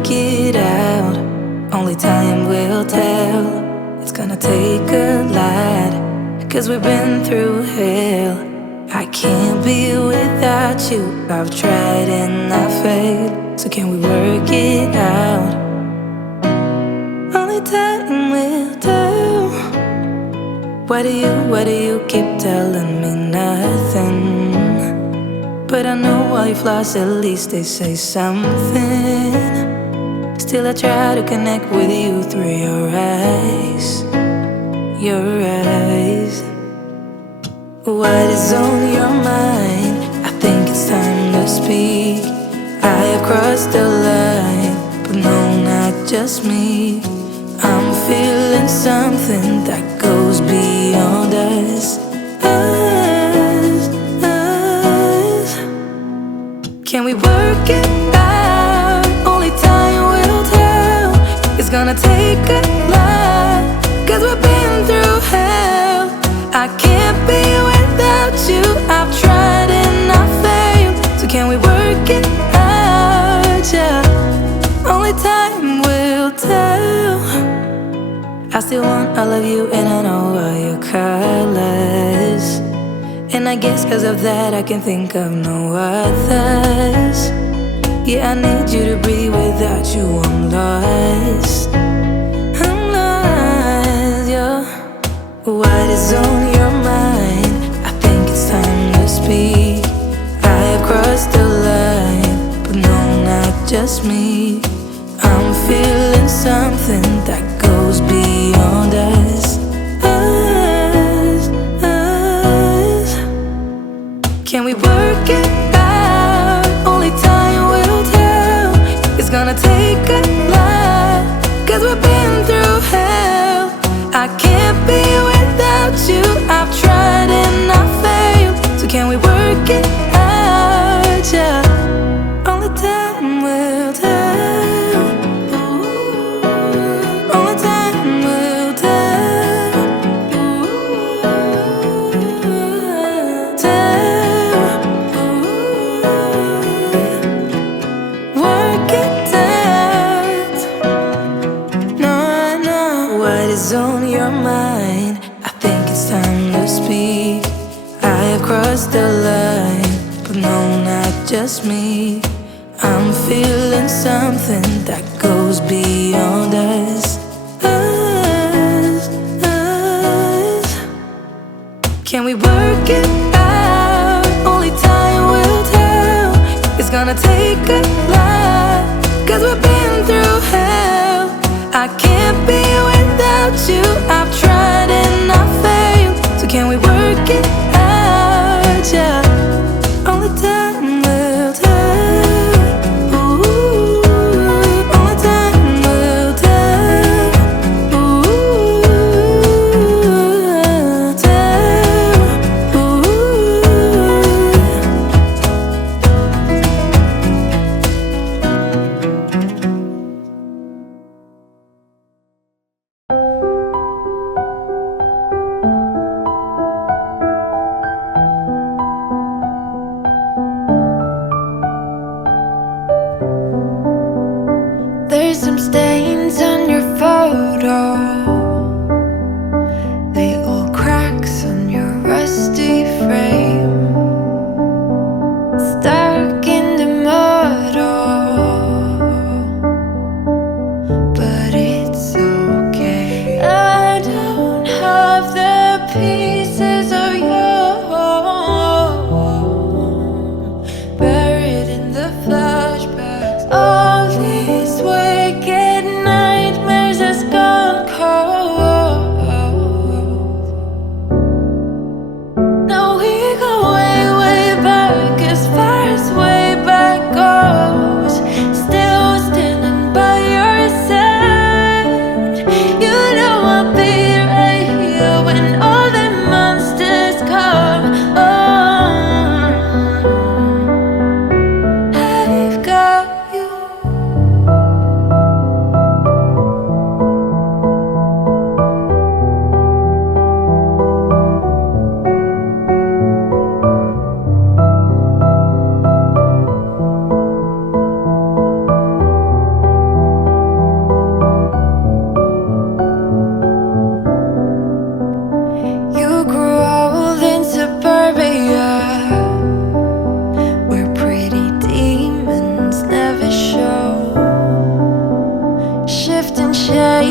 work it out. Only time will tell. It's gonna take a lot, 'cause we've been through hell. I can't be without you. I've tried and I failed. So can we work it out? Only time will tell. Why do you keep telling me nothing? But I know all your flaws, at least they say something. Still I try to connect with you through your eyes. Your eyes. What is on your mind? I think it's time to speak. I have crossed the line, but no, not just me. I'm feeling something that goes beyond us. Can we work it out? Only time will tell. It's gonna take a lot, 'cause we've been through hell. I can't be without you. I've tried and I failed. So can we work it out? Yeah. Only time will tell. I still want all of you and I know all your colors. And I guess 'cause of that I can think of no others. Yeah, I need you to breathe. Without you I'm lost. I'm lost, yeah. What is on your mind? I think it's time to speak. I have crossed the line, but no, not just me. I'm feeling something that goes beyond us. Can we work it out? Only time will tell. It's gonna take a lot, 'cause we've been through hell. I can't be without you. I've tried and I failed. So can we work it out? Yeah. Only time will tell. Only time will tell. Work it out. No, I know what is on your mind. I think it's time to speak. I have crossed the line, but no, not just me. I'm feeling something that goes beyond us. Can we work it out? Only time will tell. It's gonna take a lot, 'cause we've been through hell. I can't be without you. I've tried and I failed. So can we work it out? Yeah. Only time will tell. Only time will tell. Tell.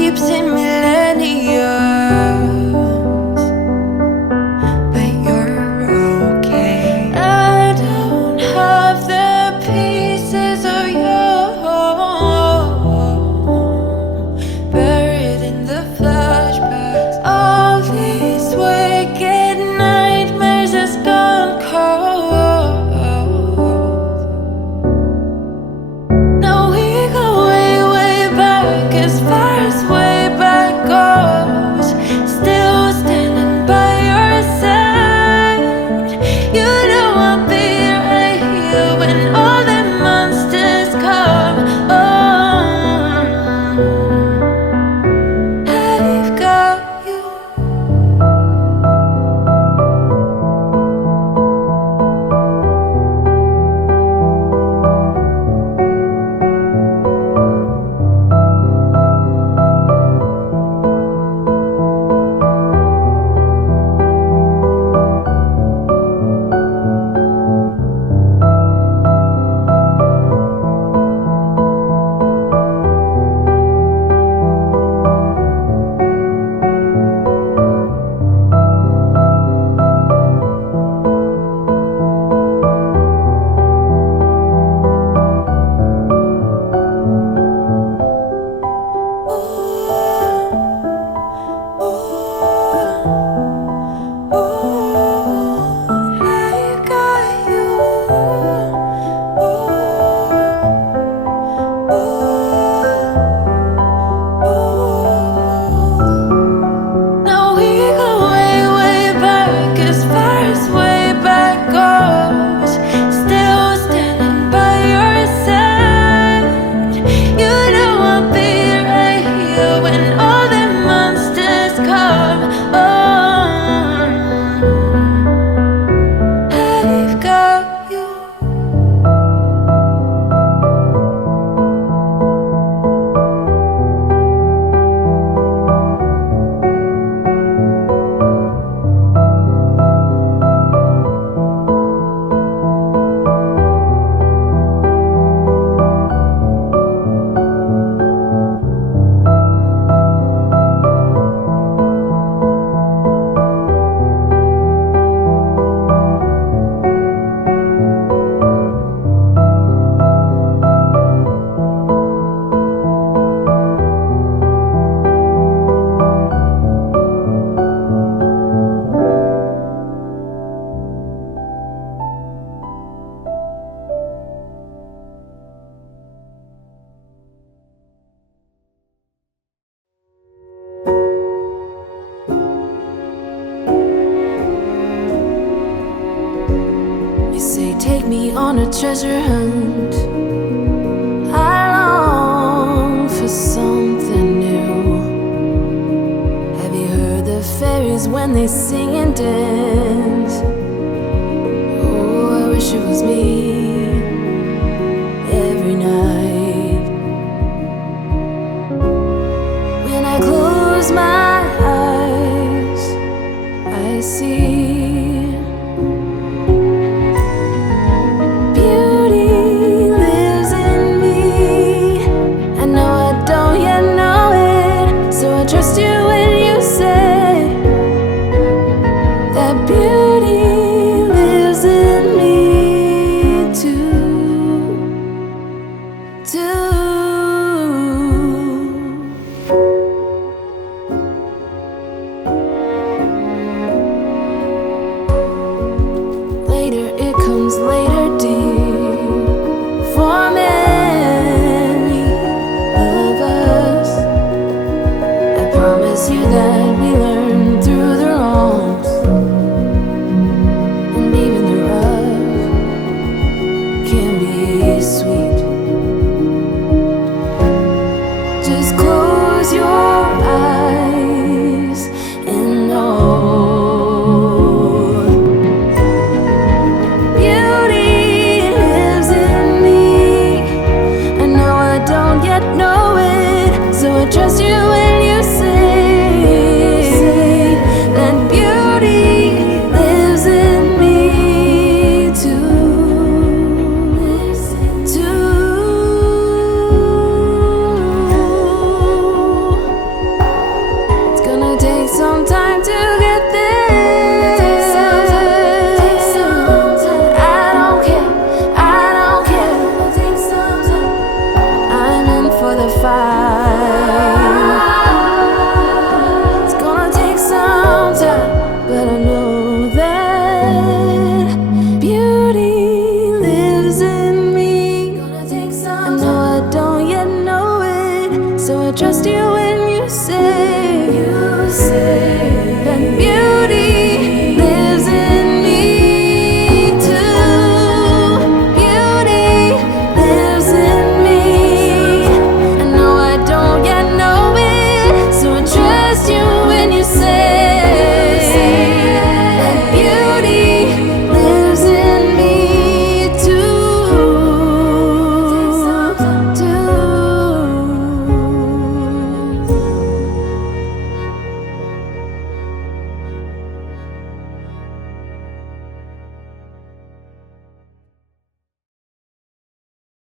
sleeps in millennia. But you're okay. I don't have the pieces of you buried in the flashbacks. All these wicked nightmares has gone cold. Now we go way, way back, as far as way back goes. Still standing by your side. You know I'll be right here when all the monsters come. I've got you. Now we go way, way back, as far as way back goes. Still standing by your side. You know I'll be right here when all the monsters come. I've got you. You say take me on a treasure hunt. I long for something new. Have you heard the fairies when they sing and dance? Oh, I wish it was me every night. When I close my eyes, I see trust you when you say that beauty lives in me too. So I trust you when you say that music